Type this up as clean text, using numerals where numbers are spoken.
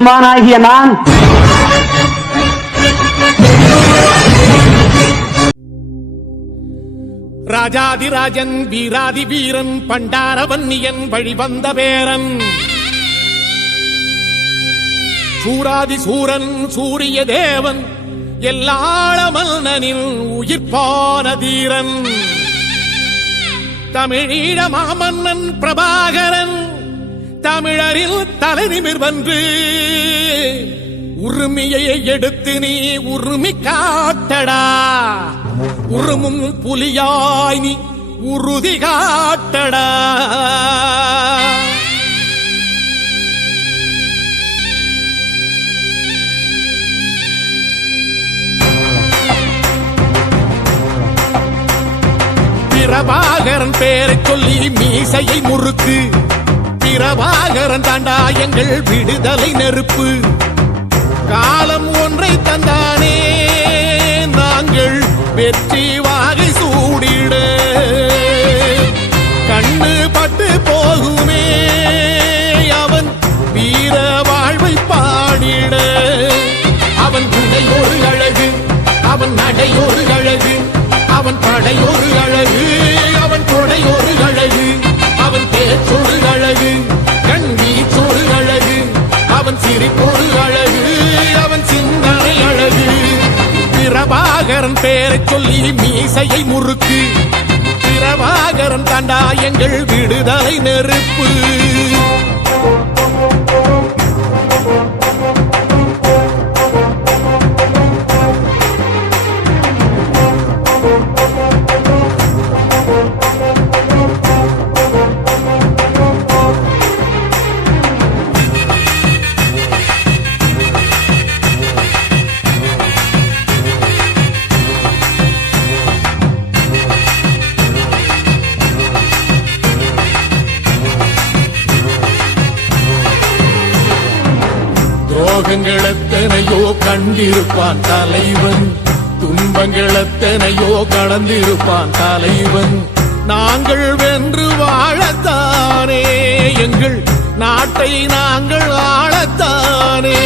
மானாகிய நான் ராஜாதிராஜன் வீராதி வீரன் பண்டாரவன்னியன் வழிவந்த பேரன் சூராதி சூரன் சூரிய தேவன் எல்லாள மன்னனின் உயிர்ப்பான தீரன் தமிழீழ மாமன்னன் பிரபாகரன் தமிழரில் தலை நிமிர்வன்று உரிமையை எடுத்து நீ உரிமை காட்டடா உருமும் புலியாய் நீ உறுதி காட்டடா பிரபாகரன் பேரை சொல்லி மீசையை முறுக்கு பிரபாகரன் தாண்டா எங்கள் விடுதலை நெருப்பு காலம் ஒன்றை தந்தானே நாங்கள் வெற்றி வாகை சூடிட கண்ணு பட்டு போகுமே அவன் வீர வாழ்வை பாடிட அவன் குடை ஒரு அழகு அவன் நடை ஒரு அழகு அவன் படை ஒரு அழகு அவன் கொடை ஒரு அழகு அவன் பேச்சொரு அழகு கண் வீச்சொரு அழகு அவன் சிரிப்பொரு அழகு அவன் சிந்தனை அழகு பிரபாகரன் பேரை சொல்லி மீசையை முறுக்கு பிரபாகரன் தாண்டா எங்கள் விடுதலை நெருப்பு துரோகங்கள் எத்தனையோ கண்டிருப்பான் தலைவன் துன்பங்கள் எத்தனையோ கடந்திருப்பான் தலைவன் நாங்கள் வென்று வாழத்தானே எங்கள் நாட்டை நாங்கள் ஆளத்தானே